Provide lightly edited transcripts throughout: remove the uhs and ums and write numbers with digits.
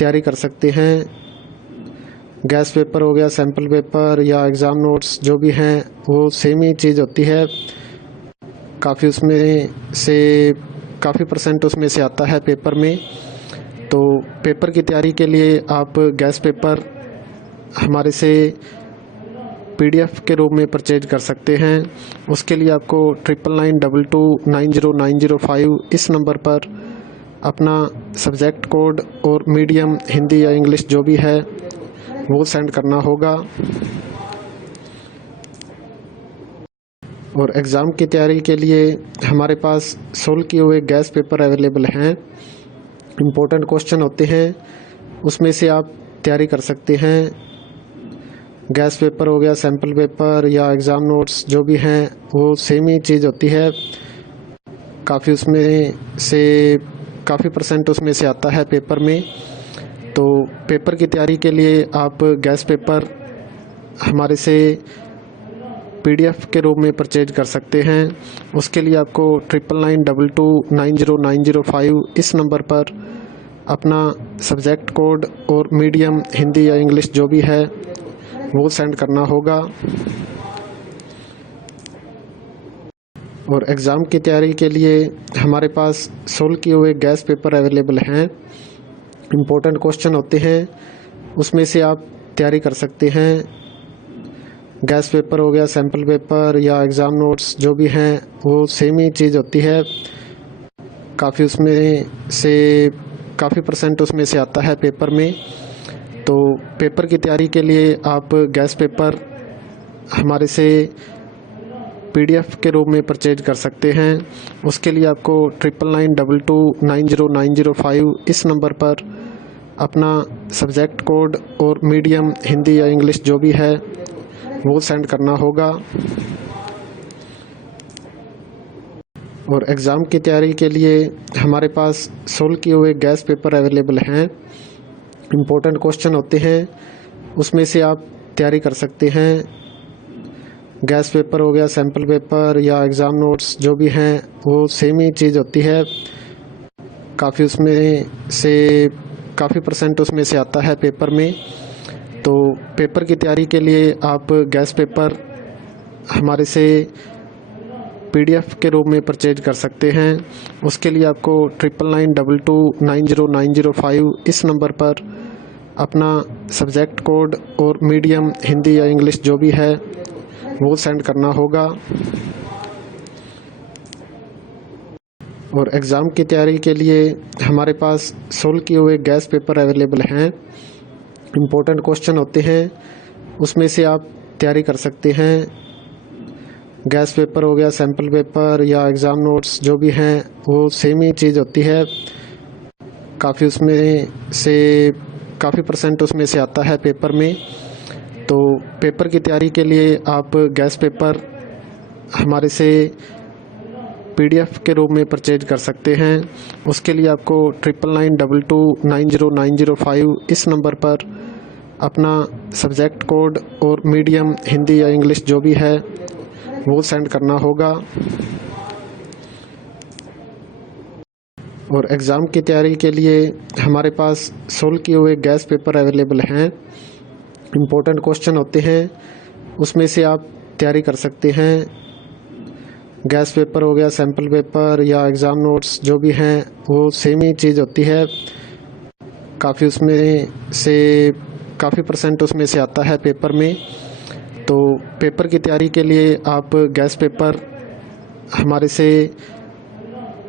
तैयारी कर सकते हैं। गैस पेपर हो गया, सैम्पल पेपर या एग्ज़ाम नोट्स जो भी हैं वो सेम ही चीज़ होती है। काफ़ी उसमें से काफ़ी परसेंट उसमें से आता है पेपर में। तो पेपर की तैयारी के लिए आप गैस पेपर हमारे से PDF के रूप में परचेज कर सकते हैं। उसके लिए आपको 9992290905 इस नंबर पर अपना सब्जेक्ट कोड और मीडियम हिंदी या इंग्लिश जो भी है वो सेंड करना होगा। और एग्ज़ाम की तैयारी के लिए हमारे पास सोल्व किए हुए गैस पेपर अवेलेबल हैं। इम्पोर्टेंट क्वेश्चन होते हैं, उसमें से आप तैयारी कर सकते हैं। गैस पेपर हो गया, सैम्पल पेपर या एग्ज़ाम नोट्स जो भी हैं वो सेम ही चीज़ होती है। काफ़ी उसमें से काफ़ी परसेंट उसमें से आता है पेपर में। तो पेपर की तैयारी के लिए आप गैस पेपर हमारे से PDF के रूप में परचेज कर सकते हैं। उसके लिए आपको 9992290905 इस नंबर पर अपना सब्जेक्ट कोड और मीडियम हिंदी या इंग्लिश जो भी है वो सेंड करना होगा। और एग्ज़ाम की तैयारी के लिए हमारे पास सोल्व किए हुए गैस पेपर अवेलेबल हैं। इम्पोर्टेंट क्वेश्चन होते हैं, उसमें से आप तैयारी कर सकते हैं। गैस पेपर हो गया, सैम्पल पेपर या एग्ज़ाम नोट्स जो भी हैं वो सेम ही चीज़ होती है। काफ़ी उसमें से काफ़ी परसेंट उसमें से आता है पेपर में। तो पेपर की तैयारी के लिए आप गैस पेपर हमारे से PDF के रूप में परचेज कर सकते हैं। उसके लिए आपको 9992290905 इस नंबर पर अपना सब्जेक्ट कोड और मीडियम हिंदी या इंग्लिश जो भी है वो सेंड करना होगा। और एग्ज़ाम की तैयारी के लिए हमारे पास सोल्व किए हुए गैस पेपर अवेलेबल हैं। इम्पोर्टेंट क्वेश्चन होते हैं, उसमें से आप तैयारी कर सकते हैं। गैस पेपर हो गया, सैम्पल पेपर या एग्ज़ाम नोट्स जो भी हैं वो सेम ही चीज़ होती है। काफ़ी उसमें से काफ़ी परसेंट उसमें से आता है पेपर में। तो पेपर की तैयारी के लिए आप गैस पेपर हमारे से PDF के रूप में परचेज कर सकते हैं। उसके लिए आपको 9992290905 इस नंबर पर अपना सब्जेक्ट कोड और मीडियम हिंदी या इंग्लिश जो भी है वो सेंड करना होगा। और एग्ज़ाम की तैयारी के लिए हमारे पास सोल्व किए हुए गैस पेपर अवेलेबल हैं। इम्पोर्टेंट क्वेश्चन होते हैं, उसमें से आप तैयारी कर सकते हैं। गैस पेपर हो गया, सैम्पल पेपर या एग्ज़ाम नोट्स जो भी हैं वो सेम ही चीज़ होती है। काफ़ी उसमें से काफ़ी परसेंट उसमें से आता है पेपर में। तो पेपर की तैयारी के लिए आप गैस पेपर हमारे से PDF के रूप में परचेज कर सकते हैं। उसके लिए आपको 9992290905 इस नंबर पर अपना सब्जेक्ट कोड और मीडियम हिंदी या इंग्लिश जो भी है वो सेंड करना होगा। और एग्ज़ाम की तैयारी के लिए हमारे पास सोल्व किए हुए गैस पेपर अवेलेबल हैं। इम्पोर्टेंट क्वेश्चन होते हैं, उसमें से आप तैयारी कर सकते हैं। गैस पेपर हो गया, सैम्पल पेपर या एग्ज़ाम नोट्स जो भी हैं वो सेम ही चीज़ होती है। काफ़ी उसमें से काफ़ी परसेंट उसमें से आता है पेपर में। तो पेपर की तैयारी के लिए आप गैस पेपर हमारे से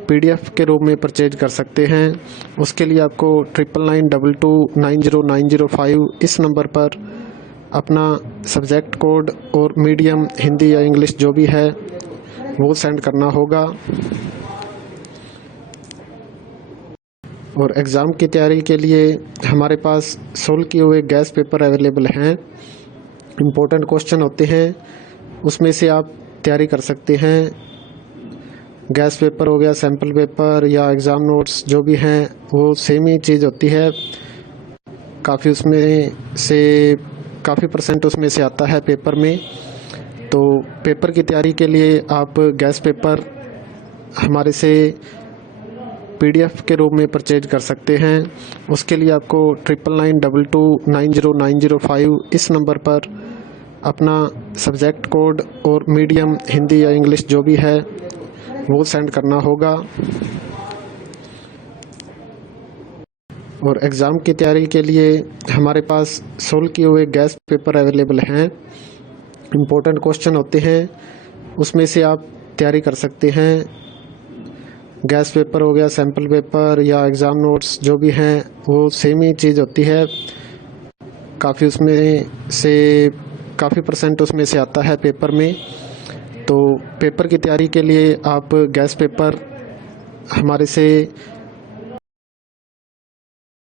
PDF के रूप में परचेज कर सकते हैं। उसके लिए आपको 9992290905 इस नंबर पर अपना सब्जेक्ट कोड और मीडियम हिंदी या इंग्लिश जो भी है वो सेंड करना होगा। और एग्ज़ाम की तैयारी के लिए हमारे पास सोल्व किए हुए गैस पेपर अवेलेबल हैं। इम्पोर्टेंट क्वेश्चन होते हैं, उसमें से आप तैयारी कर सकते हैं। गैस पेपर हो गया, सैम्पल पेपर या एग्ज़ाम नोट्स जो भी हैं वो सेम ही चीज़ होती है। काफ़ी उसमें से काफ़ी परसेंट उसमें से आता है पेपर में। तो पेपर की तैयारी के लिए आप गैस पेपर हमारे से PDF के रूप में परचेज कर सकते हैं। उसके लिए आपको 9992290905 इस नंबर पर अपना सब्जेक्ट कोड और मीडियम हिंदी या इंग्लिश जो भी है वो सेंड करना होगा। और एग्ज़ाम की तैयारी के लिए हमारे पास सोल्व किए हुए गैस पेपर अवेलेबल हैं। इम्पोर्टेंट क्वेश्चन होते हैं, उसमें से आप तैयारी कर सकते हैं। गैस पेपर हो गया, सैम्पल पेपर या एग्ज़ाम नोट्स जो भी हैं वो सेम ही चीज़ होती है। काफ़ी परसेंट उसमें से आता है पेपर में। तो पेपर की तैयारी के लिए आप गैस पेपर हमारे से